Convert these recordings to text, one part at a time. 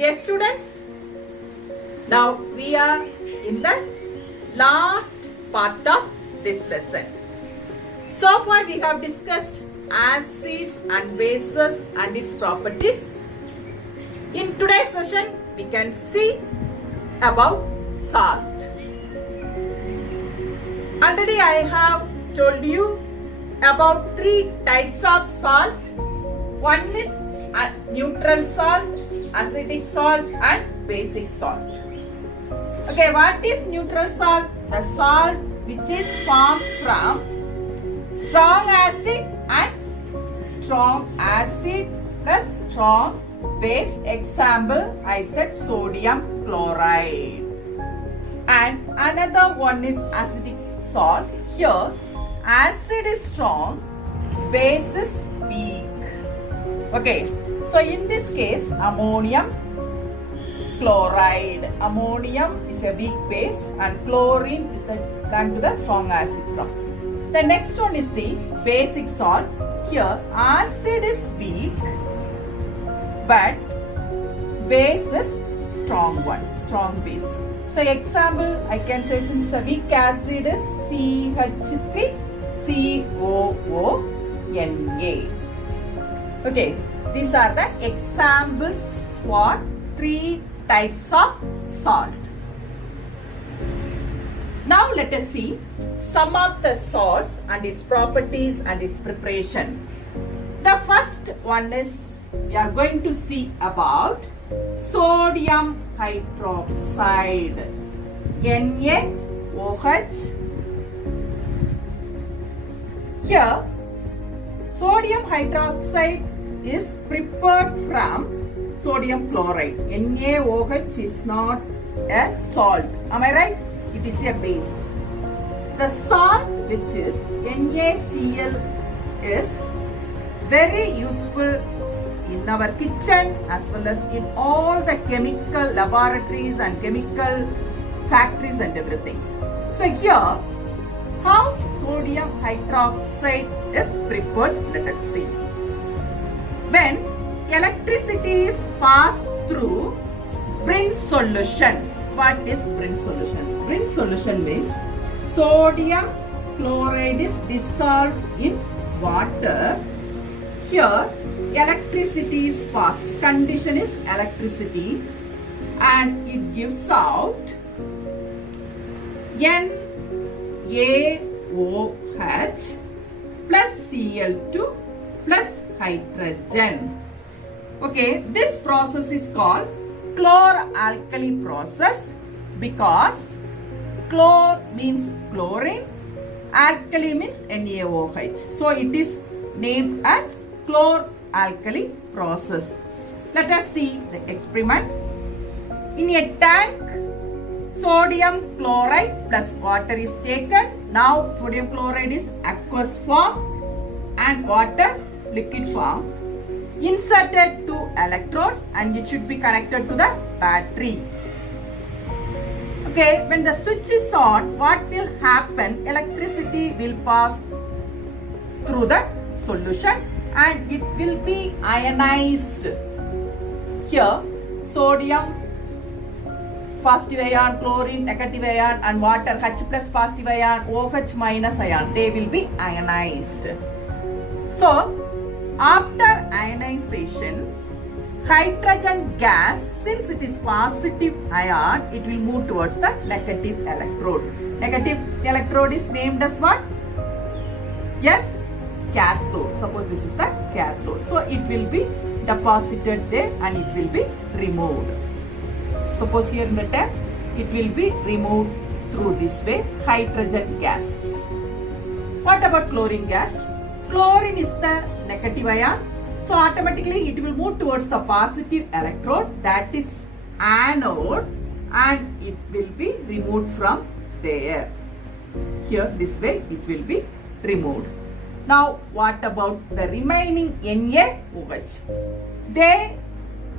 Dear students, now we are in the last part of this lesson. So far we have discussed acids and bases and its properties. In today's session we can see about salt. Already I have told you about three types of salt. One is neutral salt, acidic salt and basic salt. Okay, what is neutral salt? The salt which is formed from strong acid and strong acid plus strong base. Example, I said sodium chloride. And another one is acidic salt. Here, acid is strong, base is weak. Okay, so in this case, ammonium chloride. Ammonium is a weak base and chlorine is the strong acid from. The next one is the basic salt. Here, acid is weak, but base is strong one, strong base. So example, I can say since the weak acid is CH3COONA. Okay, these are the examples for three types of salt. Now let us see some of the salts and its properties and its preparation. The first one is we are going to see about sodium hydroxide, NaOH. Here, sodium hydroxide is prepared from sodium chloride. NaOH is not a salt. Am I right? It is a base. The salt which is NaCl is very useful in our kitchen as well as in all the chemical laboratories and chemical factories and everything. So here, how sodium hydroxide is prepared, let us see. When electricity is passed through Brin's solution. What is Brin's solution? Brin's solution means sodium chloride is dissolved in water. Here, electricity is passed. Condition is electricity and it gives out NaOH plus Cl2 plus hydrogen. Okay, this process is called chloralkali process because chlor means chlorine, alkali means NaOH. So it is named as chloralkali process. Let us see the experiment. In a tank, sodium chloride plus water is taken. Now sodium chloride is aqueous form and water liquid form. Inserted two electrodes and it should be connected to the battery. Okay, when the switch is on, what will happen? Electricity will pass through the solution and it will be ionized. Here, sodium positive ion, chlorine negative ion and water H plus positive ion, OH minus ion, they will be ionized. So, after ionization, hydrogen gas, since it is positive ion, it will move towards the negative electrode. Negative electrode is named as what? Yes, cathode. Suppose this is the cathode. So it will be deposited there and it will be removed. Suppose here in the tap, it will be removed through this way, hydrogen gas. What about chlorine gas? Chlorine is the negative ion. So automatically it will move towards the positive electrode, that is anode, and it will be removed from there. Here this way it will be removed. Now what about the remaining NaOH? They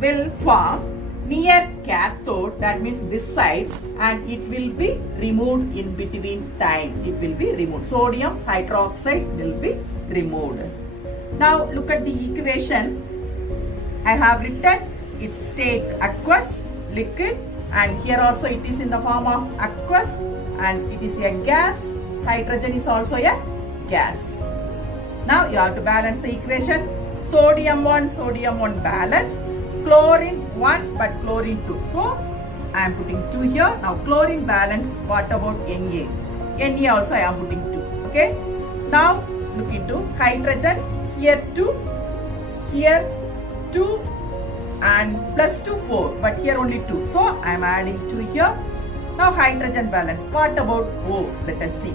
will form near cathode, that means this side, and it will be removed in between time. It will be removed. Sodium hydroxide will be removed. Now look at the equation. I have written its state aqueous, liquid, and here also it is in the form of aqueous and it is a gas. Hydrogen is also a gas. Now you have to balance the equation. Sodium 1 balance. Chlorine 1 but chlorine 2. So I am putting 2 here. Now chlorine balance. What about Na? Na also I am putting 2. Okay. Now look into hydrogen. Here 2. Here 2 and plus 2 4 but here only 2. So I am adding 2 here. Now hydrogen balance. What about O? Let us see.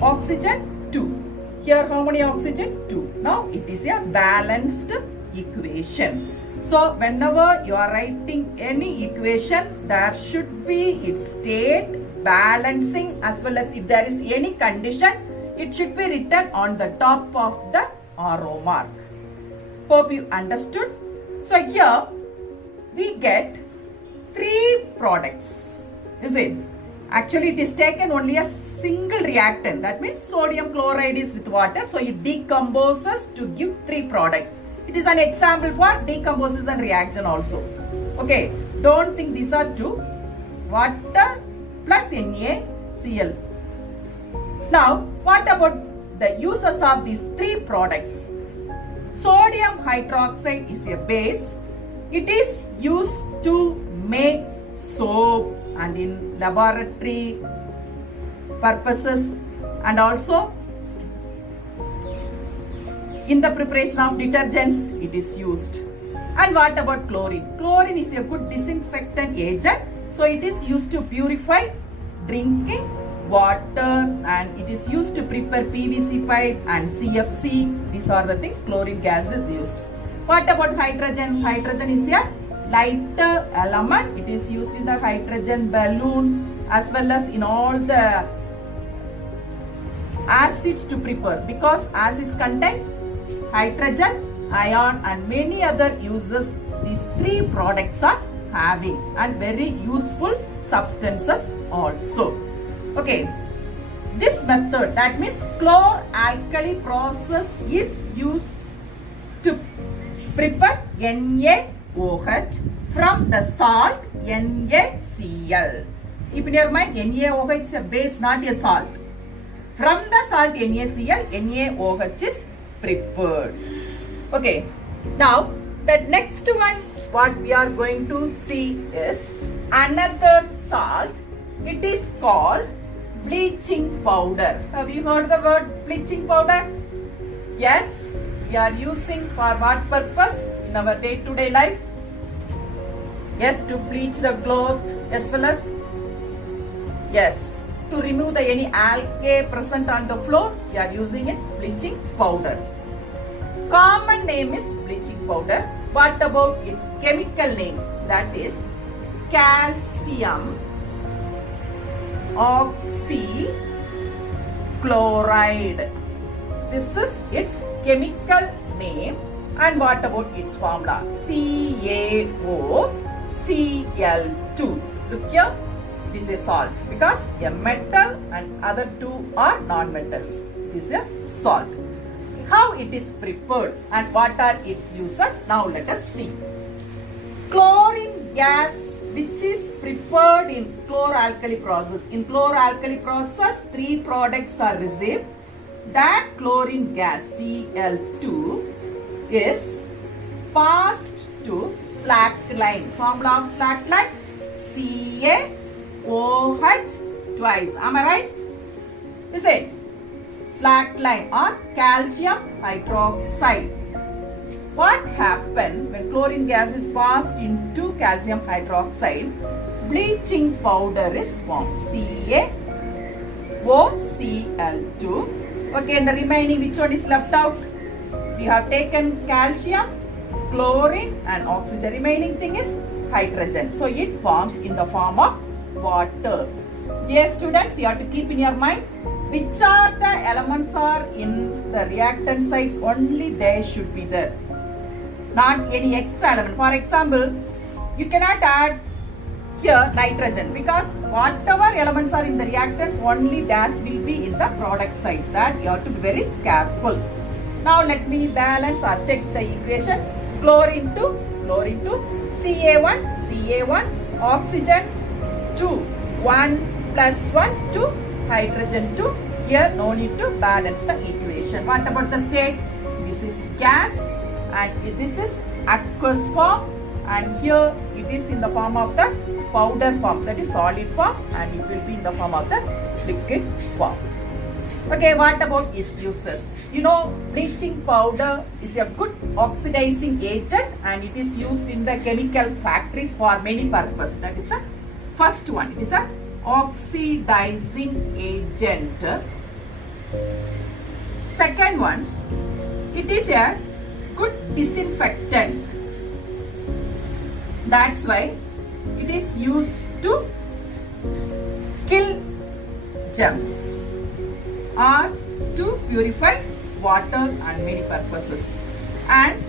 Oxygen 2. Here how many oxygen? 2. Now it is a balanced equation. So whenever you are writing any equation, there should be its state, balancing, as well as if there is any condition, it should be written on the top of the arrow mark. Hope you understood. So here we get 3 products. Is it? Actually it is taken only a single reactant. That means sodium chloride is with water. So it decomposes to give 3 products. It is an example for decomposition reaction also. Okay. Don't think these are 2. Water plus NaCl. Now what about the uses of these 3 products? Sodium hydroxide is a base. It is used to make soap and in laboratory purposes and also in the preparation of detergents it is used. And what about chlorine? Chlorine is a good disinfectant agent. So it is used to purify drinking water and it is used to prepare PVC pipe and CFC. These are the things chlorine gas is used. What about hydrogen? Hydrogen is a lighter element. It is used in the hydrogen balloon as well as in all the acids to prepare because acids contain hydrogen, ion and many other uses these 3 products are having and very useful substances also. Okay, this method, that means chlor-alkali process is used to prepare NaOH from the salt NaCl. Keep in your mind, NaOH is a base, not a salt. From the salt NaCl, NaOH is prepared. Okay, now the next one what we are going to see is another salt. It is called bleaching powder. Have you heard the word bleaching powder? Yes, we are using for what purpose in our day-to-day life? Yes, to bleach the cloth as well as yes, to remove the any algae present on the floor. We are using it bleaching powder. Common name is bleaching powder. What about its chemical name? That is calcium oxychloride. This is its chemical name. And what about its formula? CaOCl2. Look here, this is a salt because a metal and other 2 are non-metals. This is a salt. How it is prepared and what are its uses? Now let us see. Chlorine gas which is prepared in chlor-alkali process. In chlor-alkali process, 3 products are received. That chlorine gas Cl2 is passed to slackline. Formula of slackline CaOH twice. Am I right? Is it? Slackline or calcium hydroxide. What happens when chlorine gas is passed into calcium hydroxide? Bleaching powder is formed. CaOCl2. Okay, and the remaining, which one is left out? We have taken calcium, chlorine and oxygen. Remaining thing is hydrogen. So it forms in the form of water. Dear students, you have to keep in your mind which are the elements are in the reactant sites, only they should be there. Not any extra element. For example, you cannot add here nitrogen because whatever elements are in the reactants, only that will be in the product sites. That you have to be very careful. Now let me balance or check the equation. Chlorine to Ca1, Ca1, oxygen 2, 1 plus 1, 2, hydrogen 2. Here no need to balance the equation. What about the state? This is gas and this is aqueous form, and here it is in the form of the powder form, that is solid form, and it will be in the form of the liquid form. Okay, what about its uses? You know, bleaching powder is a good oxidizing agent and it is used in the chemical factories for many purposes. That is the first one. It is a oxidizing agent. Second one, it is a good disinfectant. That's why it is used to kill germs or to purify water and many purposes. And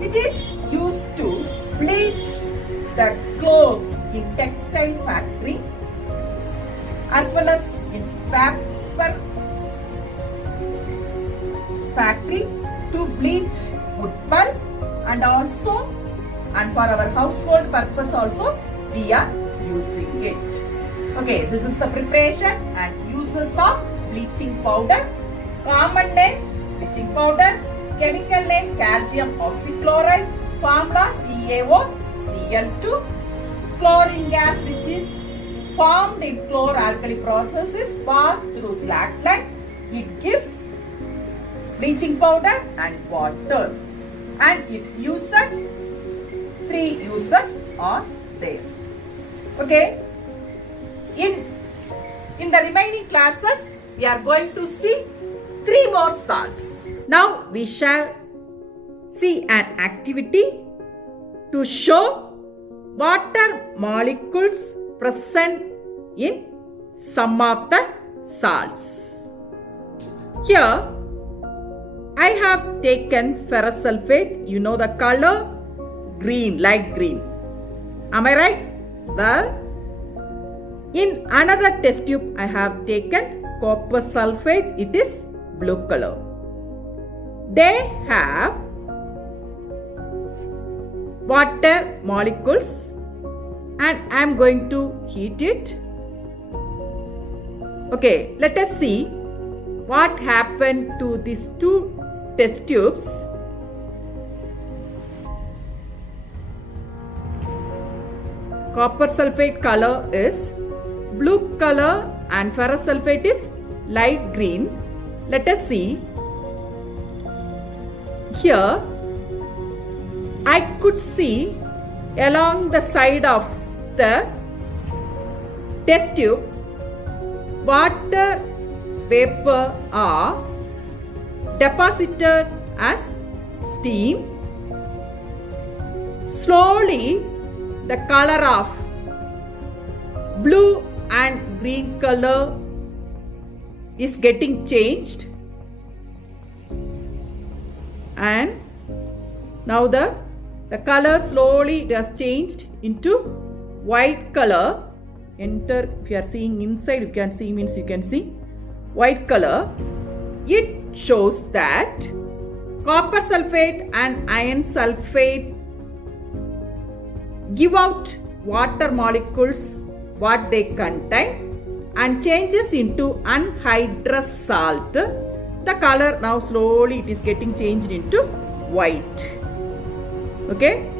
it is used to bleach the cloth in textile factory as well as in paper factory to bleach wood pulp, and also and for our household purpose also we are using it. Okay, this is the preparation and uses of bleaching powder. Common name bleaching powder, chemical name calcium oxychloride, formula CaO Cl2, chlorine gas which is formed in chloralkali processes pass through slag line. It gives bleaching powder and water, and its uses, 3 uses are there. Okay, in the remaining classes we are going to see 3 more salts. Now we shall see an activity to show water molecules present in some of the salts. Here I have taken ferrous sulfate. You know the color green, light green. Am I right? Well, in another test tube I have taken copper sulfate. It is blue color. They have water molecules and I am going to heat it. Okay, let us see what happened to these 2 test tubes. Copper sulfate color is blue color and ferrous sulfate is light green. Let us see. Here I could see along the side of the test tube water vapor are deposited as steam. Slowly the color of blue and green color is getting changed, and now the color slowly has changed into white color. Enter, if you are seeing inside, you can see, means you can see white color. It shows that copper sulfate and iron sulfate give out water molecules what they contain and changes into anhydrous salt. The color now slowly it is getting changed into white. Okay,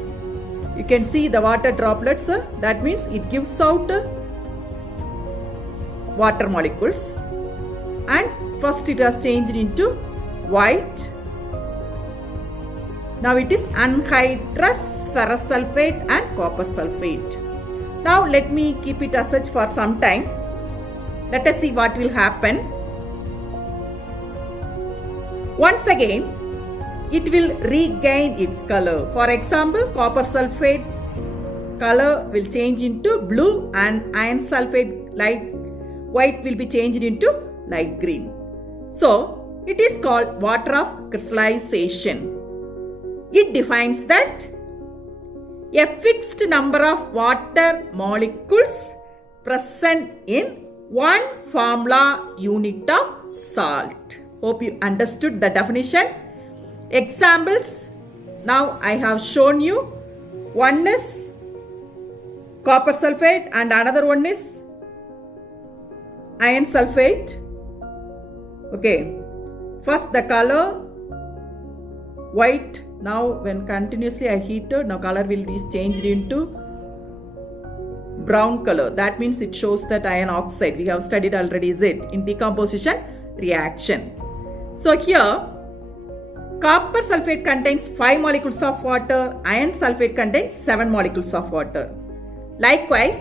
you can see the water droplets. That means it gives out water molecules, and first it has changed into white. Now it is anhydrous ferrous sulfate and copper sulfate. Now let me keep it as such for some time. Let us see what will happen. Once again, it will regain its color. For example, copper sulfate color will change into blue and iron sulfate light white will be changed into light green. So, it is called water of crystallization. It defines that a fixed number of water molecules present in one formula unit of salt. Hope you understood the definition. Examples. Now I have shown you One is copper sulfate and another one is iron sulfate. Okay, first the color white. Now when continuously I heat it, now color will be changed into brown color. That means it shows that iron oxide. We have studied already, is it, in decomposition reaction. So here copper sulfate contains 5 molecules of water, iron sulfate contains 7 molecules of water. Likewise,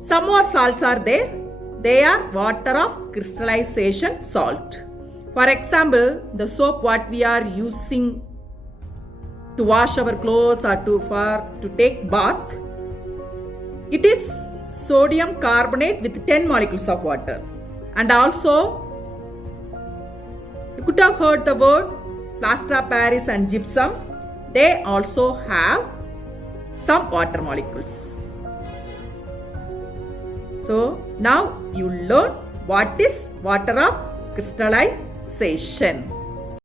some more salts are there. They are water of crystallization salt. For example, the soap what we are using to wash our clothes or to take bath, it is sodium carbonate with 10 molecules of water. And also, you could have heard the word plaster of Paris and gypsum. They also have some water molecules. So now you learn what is water of crystallization.